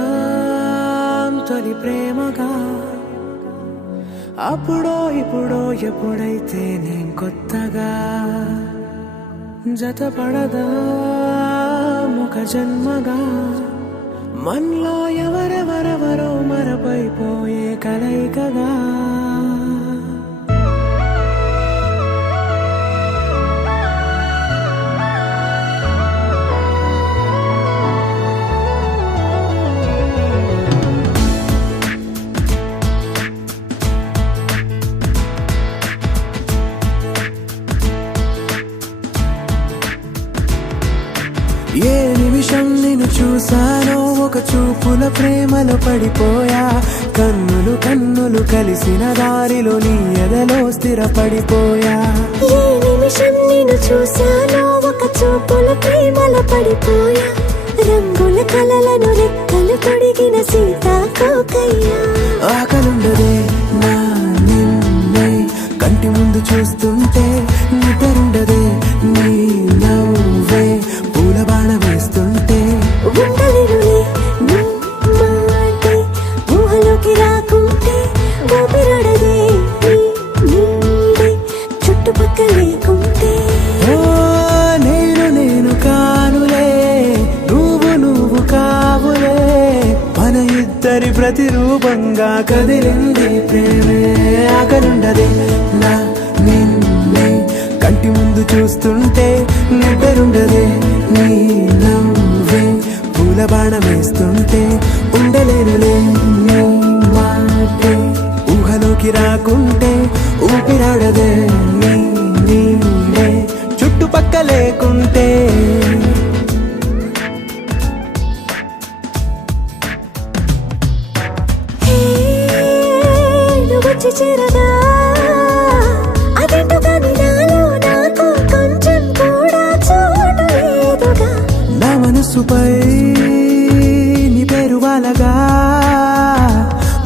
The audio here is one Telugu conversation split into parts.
మొదలవుదాం తొలి ప్రేమగా అప్పుడో ఇప్పుడో ఎప్పుడైతే నేను కొత్తగా జతపడదా ఒక జన్మగా మనలో ఎవరెవరెవరో మరపైపోయే కలయికగా ఏ నిమిషం నిన్ను చూసానో ఒక చూపుల ప్రేమలో పడిపోయా కన్నులు కన్నులు కలిసిన దారిలో నీ ఎదలో స్థిరపడిపోయా ఏ నిమిషం నిన్ను చూసానో ఒక చూపుల ప్రేమలో పడిపోయా రంగుల కలలను రెక్కలు తొడిగిన సీతాకోకయ్యా ఆకలుండదే నా నిన్నే కంటి ముందు చూస్తుంటే నిద్రుండదే నీ నవ్వే పూల బాణ వేస్తుంటే ఉండలేనులే నీ మాటే ఊహలోకి రాకుంటే ఊపిరాడదే నీ నీడే చుట్టుపక్కల లేకుంటే ఓ నేను కానులే నువ్వు కావులే మన ఇద్దరి ప్రతిరూపంగా కదిలింది ప్రేమే ఆకలుండదే నా నిన్నే కంటి ముందు చూస్తుంటే నిద్రుండదే నీ నవ్వే పూల బాణం వేస్తుంటే ఉండలేనులే నీ మాటే ఊహలోకి రాకుంటే ఊపిరాడదే నీ నీడే చుట్టుపక్క లేకుంటే వచ్చి చేరగా అదేంటో కానీ నాలో నాకు కొంచెం కూడా చోటు లేదుగా నా మనసుపై నీ పేరు వాలగా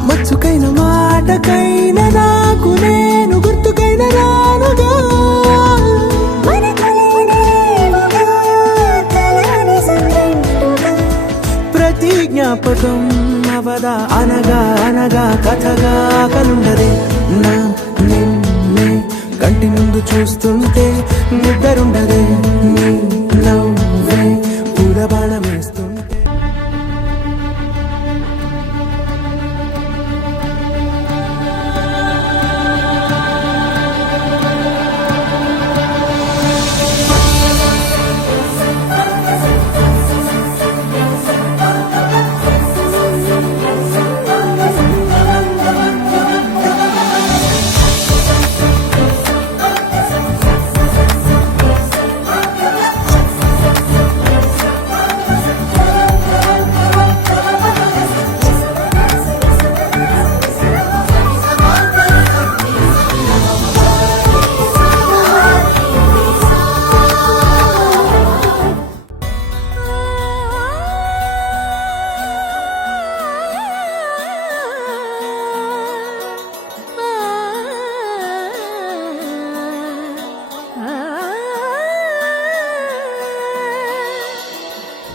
మచ్చుకైన మాటకైన నాకు నేను గుర్తుకైన రానుగా మనకులేనిరేవుగా కలని సంరెండుగా ప్రతి జ్ఞాపకం అవదా అనగా అనగా కథగా కలుండదే నా నిన్నే కంటి ముందు చూస్తుంటే నిద్రుండదే నీ నవ్వే పూల బాణం వేస్తుంటే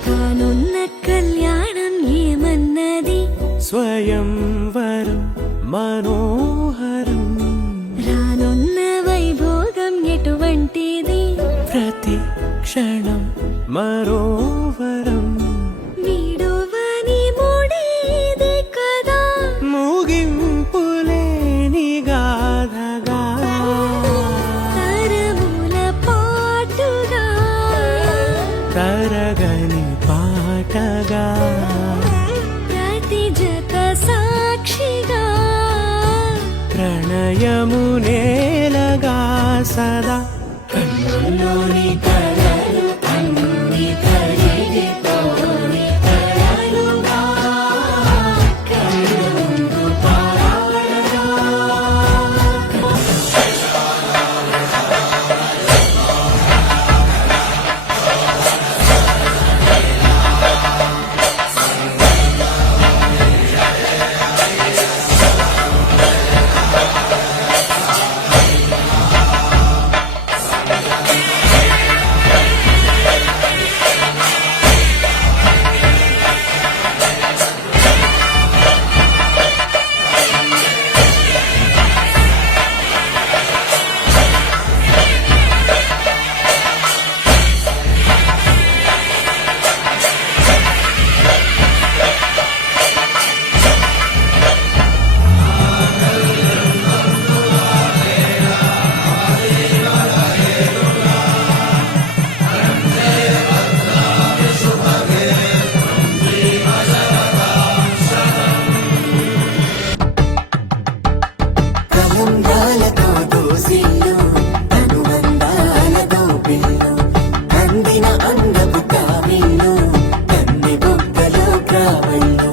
కానున్న కళ్యాణం ఏమన్నది స్వయంవరం మనోహరం రానున్న వైభోగం ఎటువంటిది ప్రతి క్షణం మరోవరం వీడువని మూడేది కదా ముగింపులేని గాథగా తరముల పాటుగా తరగని పాటగా ప్రతి జత సాక్షిగా ప్రణయము నేలగా సదా కన్నుల్లోని కలలు అన్ని కరిగిపోని కలలుగా కళ్ళుందు పారాడగా రాబళ్ళు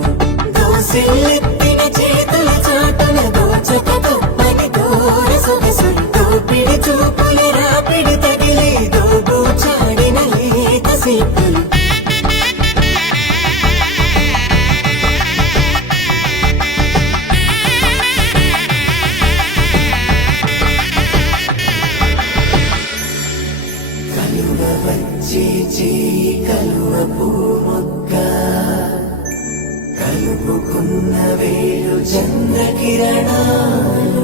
దోసిల్లెత్తిన చేతుల చాటున దోచక తప్పని దూర సొగసులు దోపిడి చూపుల రాపిడి తగిలి దోబూచాడిన లేత సీపులు కలువ వచ్చే చేయి కలువ పూ మొక్క కలుపుకున్న వేలు చంద్ర కిరణాలు